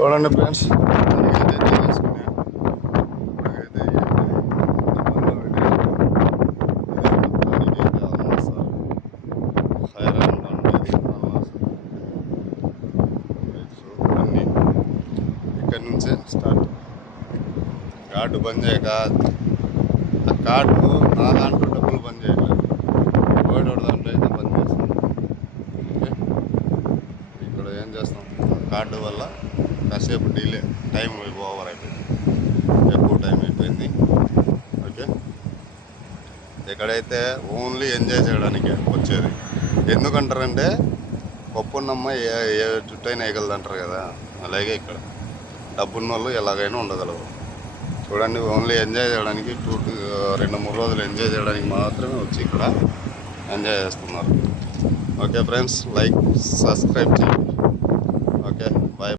చూడండి ఫ్రెండ్స్, ఇక్కడ నుంచే స్టార్ట్. కార్డు బంద్ చేయక ఆ కార్డు నా దాంట్లో డబ్బులు బంద్ చేయట్లేదు, ఒకటి దాంట్లో అయితే బంద్ చేస్తాం. ఓకే, ఇక్కడ ఏం చేస్తాం, కార్డు వల్ల కాసేపు డిలే, టైం ఓవర్ అయిపోయింది, ఎక్కువ టైం అయిపోయింది. ఓకే, ఇక్కడైతే ఓన్లీ ఎంజాయ్ చేయడానికి వచ్చేది. ఎందుకంటారంటే పప్పున్నమ్మ ఏ జుట్టైనా వేయగలదు అంటారు కదా, అలాగే ఇక్కడ డబ్బున్న వాళ్ళు ఎలాగైనా ఉండగలరు. చూడండి, ఓన్లీ ఎంజాయ్ చేయడానికి 2-3 రోజులు ఎంజాయ్ చేయడానికి మాత్రమే వచ్చి ఇక్కడ ఎంజాయ్ చేస్తున్నారు. ఓకే ఫ్రెండ్స్, లైక్ సబ్స్క్రైబ్ చేయండి.